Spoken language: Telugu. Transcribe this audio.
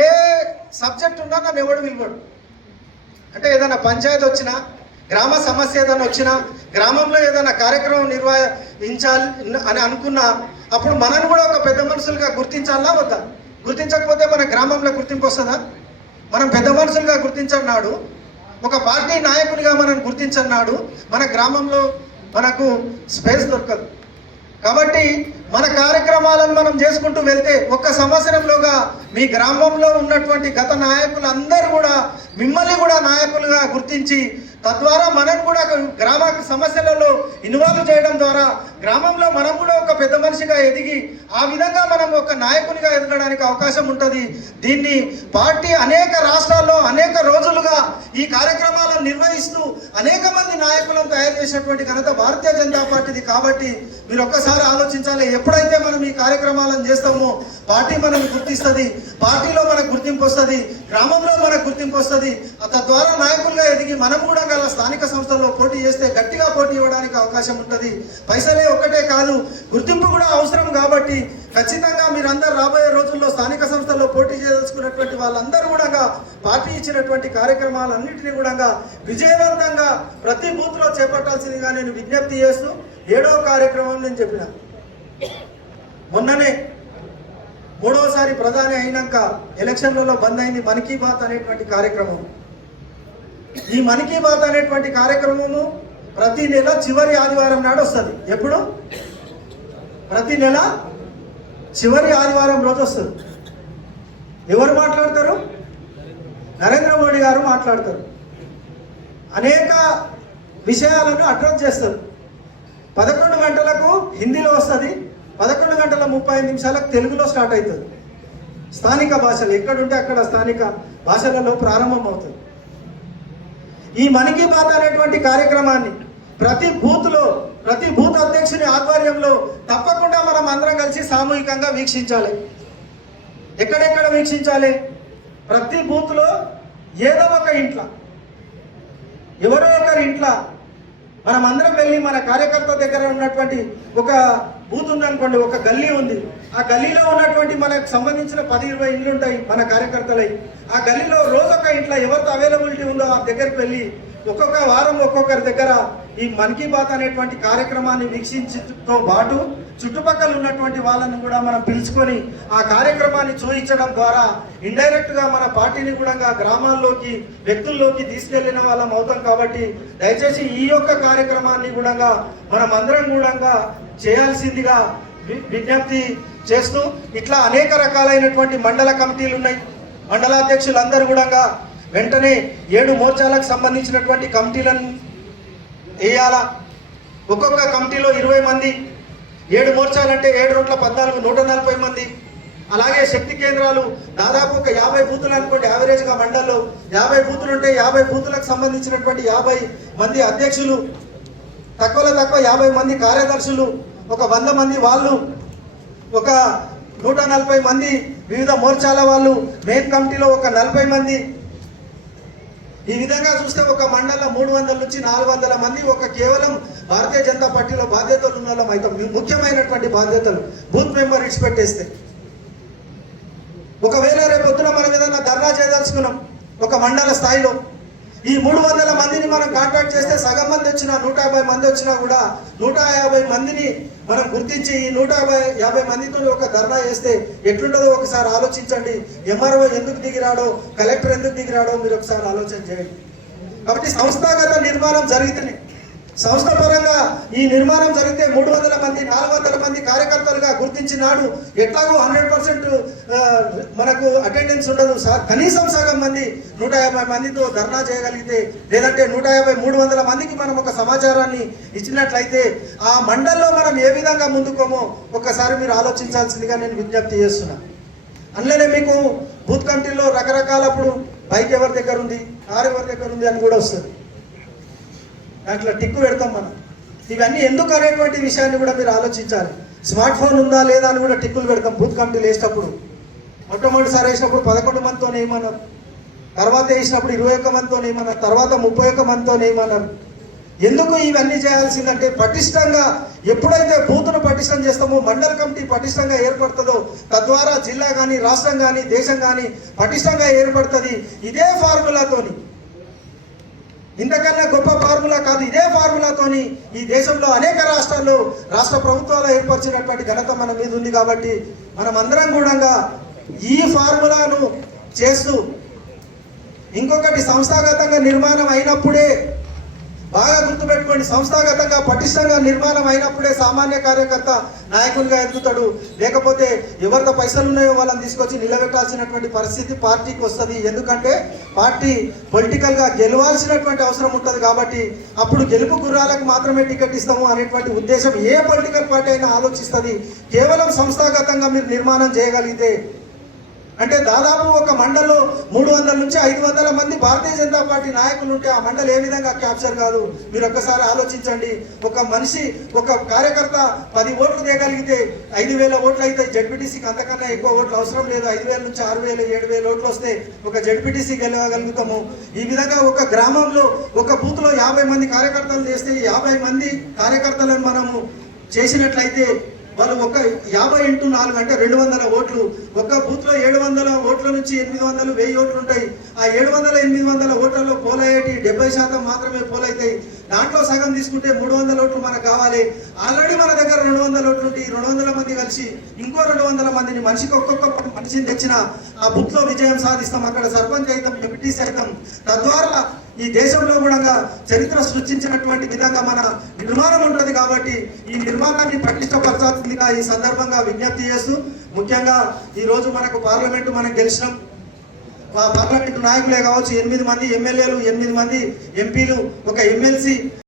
ఏ సబ్జెక్ట్ ఉన్నా నన్ను ఎవడు పిలువడు. అంటే ఏదైనా పంచాయతీ వచ్చినా, గ్రామ సమస్య ఏదైనా వచ్చినా, గ్రామంలో ఏదైనా కార్యక్రమం నిర్వహించాలి అని అనుకున్నా అప్పుడు మనను కూడా ఒక పెద్ద మనుషులుగా గుర్తించాలా వద్దా? గుర్తించకపోతే మన గ్రామంలో గుర్తింపు వస్తుందా? మనం పెద్ద మనుషులుగా గుర్తించన్నాడు, ఒక పార్టీ నాయకునిగా మనం గుర్తించన్నాడు, మన గ్రామంలో మనకు స్పేస్ దొరకదు. కాబట్టి మన కార్యక్రమాలను మనం చేసుకుంటూ వెళ్తే ఒక్క సంవత్సరంలోగా మీ గ్రామంలో ఉన్నటువంటి గత నాయకులు అందరూ కూడా మిమ్మల్ని కూడా నాయకులుగా గుర్తించి తద్వారా మనం కూడా గ్రామ సమస్యలలో ఇన్వాల్వ్ చేయడం ద్వారా గ్రామంలో మనం కూడా ఒక పెద్ద మనిషిగా ఎదిగి ఆ విధంగా మనం ఒక నాయకునిగా ఎదగడానికి అవకాశం ఉంటుంది. దీన్ని పార్టీ అనేక రాష్ట్రాల్లో అనేక రోజులుగా ఈ కార్యక్రమాలను నిర్వహిస్తూ అనేక మంది నాయకులను తయారు చేసినటువంటి ఘనత భారతీయ జనతా పార్టీది. కాబట్టి మీరు ఒక్కసారి ఆలోచించాలి. ఎప్పుడైతే మనం ఈ కార్యక్రమాలను చేస్తామో పార్టీ మనం గుర్తిస్తుంది, పార్టీలో మనకు గుర్తింపు వస్తుంది, గ్రామంలో మనకు గుర్తింపు వస్తుంది. తద్వారా నాయకులుగా ఎదిగి మనం కూడా గల స్థానిక సంస్థల్లో పోటీ చేస్తే గట్టిగా పోటీ ఇవ్వడానికి అవకాశం ఉంటుంది. పైసలే ఒక్కటే కాదు, గుర్తింపు కూడా అవసరం. కాబట్టి ఖచ్చితంగా మీరందరూ రాబోయే రోజుల్లో స్థానిక సంస్థల్లో పోటీ చేసుకున్నటువంటి వాళ్ళందరూ కూడా పార్టీ ఇచ్చినటువంటి కార్యక్రమాలన్నింటినీ కూడా విజయవంతంగా ప్రతి బూత్లో చేపట్టాల్సిందిగా నేను విజ్ఞప్తి చేస్తూ 7వ కార్యక్రమం నేను చెప్పిన మొన్ననే 3వసారి ప్రధాని అయినాక ఎలక్షన్లలో బంద్ అయింది మన్ కీ బాత్ అనేటువంటి కార్యక్రమం. ఈ మన్ కీ బాత్ అనేటువంటి కార్యక్రమము ప్రతి నెల చివరి ఆదివారం నాడు వస్తుంది. ఎప్పుడు? ప్రతి నెల చివరి ఆదివారం రోజు వస్తుంది. ఎవరు మాట్లాడతారు? నరేంద్ర మోడీ గారు మాట్లాడతారు. అనేక విషయాలను అడ్రస్ చేస్తారు. 11 గంటలకు హిందీలో వస్తుంది, 11:35 తెలుగులో స్టార్ట్ అవుతుంది. స్థానిక భాషలు ఎక్కడుంటే అక్కడ స్థానిక భాషలలో ప్రారంభం అవుతుంది. ఈ మన్ కీ బాత్ అనేటువంటి కార్యక్రమాన్ని ప్రతి బూత్ అధ్యక్షుని ఆధ్వర్యంలో తప్పకుండా మనం అందరం కలిసి సామూహికంగా వీక్షించాలి. ఎక్కడెక్కడ వీక్షించాలి? ప్రతి బూత్లో ఏదో ఒక ఇంట్లో, ఎవరో ఒకరి ఇంట్లో మనం అందరం వెళ్ళి మన కార్యకర్త దగ్గర ఉన్నటువంటి ఒక బూత్ ఉందనుకోండి, ఒక గల్లీ ఉంది, ఆ గల్లీలో ఉన్నటువంటి మనకు సంబంధించిన 10-20 ఇండ్లు ఉంటాయి మన కార్యకర్తలై. ఆ గల్లీలో రోజొక ఇంట్లో ఎవరితో అవైలబిలిటీ ఉందో ఆ దగ్గరికి వెళ్ళి ఒక్కొక్క వారం ఒక్కొక్కరి దగ్గర ఈ మన్ కీ బాత్ అనేటువంటి కార్యక్రమాన్ని వీక్షించడంతో పాటు చుట్టుపక్కల ఉన్నటువంటి వాళ్ళని కూడా మనం పిలుచుకొని ఆ కార్యక్రమాన్ని చూపించడం ద్వారా ఇండైరెక్ట్గా మన పార్టీని కూడా గ్రామాల్లోకి వ్యక్తుల్లోకి తీసుకెళ్లిన వాళ్ళం అవుతాం. కాబట్టి దయచేసి ఈ యొక్క కార్యక్రమాన్ని కూడా మనం అందరం కూడా చేయాల్సిందిగా విజ్ఞప్తి చేస్తూ, ఇట్లా అనేక రకాలైనటువంటి మండల కమిటీలు ఉన్నాయి. మండలాధ్యక్షులందరూ కూడా వెంటనే 7 మోర్చాలకు సంబంధించినటువంటి కమిటీలను వేయాలా. ఒక్కొక్క కమిటీలో 20 మంది, 7 మోర్చాలంటే 7 రోట్ల 14, 140 మంది. అలాగే శక్తి కేంద్రాలు దాదాపు ఒక 50 బూతులు అనుకోండి. యావరేజ్గా మండల్లో 50 బూతులు ఉంటే 50 బూతులకు సంబంధించినటువంటి 50 మంది అధ్యక్షులు, తక్కువలో తక్కువ 50 మంది కార్యదర్శులు, ఒక 100 మంది వాళ్ళు, ఒక 140 మంది వివిధ మోర్చాల వాళ్ళు, మెయిన్ కమిటీలో ఒక 40 మంది. ఈ విధంగా చూస్తే ఒక మండలం 300 నుంచి 400 మంది ఒక కేవలం భారతీయ జనతా పార్టీలో బాధ్యతలు ఉన్న వాళ్ళం అయితే ముఖ్యమైనటువంటి బాధ్యతలు బూత్ మెంబర్ ఇచ్చిపెట్టేస్తే. ఒకవేళ రేపొద్దున మనం ఏదైనా ధర్నా చేయదలుచుకున్నాం ఒక మండల స్థాయిలో, ఈ 300 మందిని మనం కాంటాక్ట్ చేస్తే సగం మంది వచ్చినా 150 మంది వచ్చినా కూడా 150 మందిని మనం గుర్తించి ఈ 150 మందితో ఒక ధర్నా చేస్తే ఎట్లుంటుందో ఒకసారి ఆలోచించండి. ఎంఆర్ఓ ఎందుకు దిగిరాడో, కలెక్టర్ ఎందుకు దిగిరాడో మీరు ఒకసారి ఆలోచన చేయండి. కాబట్టి సంస్థాగత నిర్మాణం జరిగితేనే, సంస్థ పరంగా ఈ నిర్మాణం జరిగితే 300 మంది 400 మంది కార్యకర్తలుగా గుర్తించినాడు ఎట్లాగో 100% మనకు అటెండెన్స్ ఉండదు. కనీసం సగం మంది 150 మందితో ధర్నా చేయగలిగితే, లేదంటే 150-300 మందికి మనం ఒక సమాచారాన్ని ఇచ్చినట్లయితే ఆ మండల్లో మనం ఏ విధంగా ముందుకోమో ఒక్కసారి మీరు ఆలోచించాల్సిందిగా నేను విజ్ఞప్తి చేస్తున్నా. అందులోనే మీకు బూత్ కమిటీలో రకరకాలప్పుడు బైక్ ఎవరి దగ్గర ఉంది, కారు ఎవరి దగ్గర ఉంది అని కూడా వస్తుంది. దాంట్లో టిక్కు పెడతాం మనం. ఇవన్నీ ఎందుకు అనేటువంటి విషయాన్ని కూడా మీరు ఆలోచించాలి. స్మార్ట్ ఫోన్ ఉందా లేదా అని కూడా టిక్కులు పెడతాం బూత్ కమిటీలు వేసినప్పుడు. మొట్టమొదటిసారి వేసినప్పుడు 11 మందితో ఏమన్నారు, తర్వాత వేసినప్పుడు 21 మందితో ఏమన్నారు, తర్వాత 31 మందితో ఏమన్నారు. ఎందుకు ఇవన్నీ చేయాల్సిందంటే పటిష్టంగా ఎప్పుడైతే బూతును పటిష్టం చేస్తామో మండల కమిటీ పటిష్టంగా ఏర్పడుతుందో తద్వారా జిల్లా కానీ రాష్ట్రం కానీ దేశం కానీ పటిష్టంగా ఏర్పడుతుంది. ఇదే ఫార్ములాతోని, ఇంతకన్నా గొప్ప ఫార్ములా కాదు, ఇదే ఫార్ములాతోని ఈ దేశంలో అనేక రాష్ట్రాల్లో రాష్ట్ర ప్రభుత్వాలు ఏర్పరిచినటువంటి ఘనత మన మీద ఉంది. కాబట్టి మనం అందరం కూడా ఈ ఫార్ములాను చేస్తూ, ఇంకొకటి సంస్థాగతంగా నిర్మాణం అయినప్పుడే, బాగా గుర్తుపెట్టుకోండి, సంస్థాగతంగా పటిష్టంగా నిర్మాణం అయినప్పుడే సామాన్య కార్యకర్త నాయకునిగా ఎదుగుతాడు. లేకపోతే ఎవరితో పైసలు ఉన్నాయో వాళ్ళని తీసుకొచ్చి నిలబెట్టాల్సినటువంటి పరిస్థితి పార్టీకి వస్తుంది. ఎందుకంటే పార్టీ పొలిటికల్గా గెలవాల్సినటువంటి అవసరం ఉంటుంది. కాబట్టి అప్పుడు గెలుపు గుర్రాలకు మాత్రమే టికెట్ ఇస్తాము అనేటువంటి ఉద్దేశం ఏ పొలిటికల్ పార్టీ అయినా ఆలోచిస్తుంది. కేవలం సంస్థాగతంగా మీరు నిర్మాణం చేయగలిగితే, అంటే దాదాపు ఒక మండల్లో 300 నుంచి 500 మంది భారతీయ జనతా పార్టీ నాయకులు ఉంటే ఆ మండలి ఏ విధంగా క్యాప్చర్ కాదు? మీరు ఒక్కసారి ఆలోచించండి. ఒక మనిషి, ఒక కార్యకర్త 10 ఓట్లు తేగలిగితే 5,000 ఓట్లు అయితే జడ్పీటీసీకి అంతకన్నా ఎక్కువ ఓట్లు అవసరం లేదు. 5,000 నుంచి 6,000, 7,000 ఓట్లు వస్తే ఒక జడ్పీటీసీ గెలవగలుగుతాము. ఈ విధంగా ఒక గ్రామంలో ఒక బూత్లో 50 మంది కార్యకర్తలు చేస్తే 50 మంది కార్యకర్తలను మనము చేసినట్లయితే వాళ్ళు ఒక 50 × 4 అంటే 200 ఓట్లు. ఒక బూత్ లో 700 ఓట్ల నుంచి 800, 1000 ఓట్లు ఉంటాయి. ఆ 700, 800 ఓట్లలో పోలయ్యేటి 70% మాత్రమే పోలైతాయి. దాంట్లో సగం తీసుకుంటే 300 ఓట్లు మనకు కావాలి. ఆల్రెడీ మన దగ్గర 200 ఓట్లు ఉంటే 200 మంది కలిసి ఇంకో 200 మందిని, మనిషికి ఒక్కొక్క మనిషిని తెచ్చిన ఆ బూత్ లో విజయం సాధిస్తాం. అక్కడ సర్పంచ్ అవుతాం, ఎంపీటీసీ అవుతాం. తద్వారా ఈ దేశంలో కూడా చరిత్ర సృష్టించినటువంటి విధంగా మన నిర్మాణం ఉంటుంది. కాబట్టి ఈ నిర్మాణాన్ని పటిష్టపరచాల్సిందిగా ఈ సందర్భంగా విజ్ఞప్తి చేస్తూ, ముఖ్యంగా ఈ రోజు మనకు పార్లమెంటు మనం గెలిచినాం. పార్లమెంటు నాయకులే కావచ్చు, 8 మంది ఎమ్మెల్యేలు, 8 మంది ఎంపీలు, ఒక ఎమ్మెల్సీ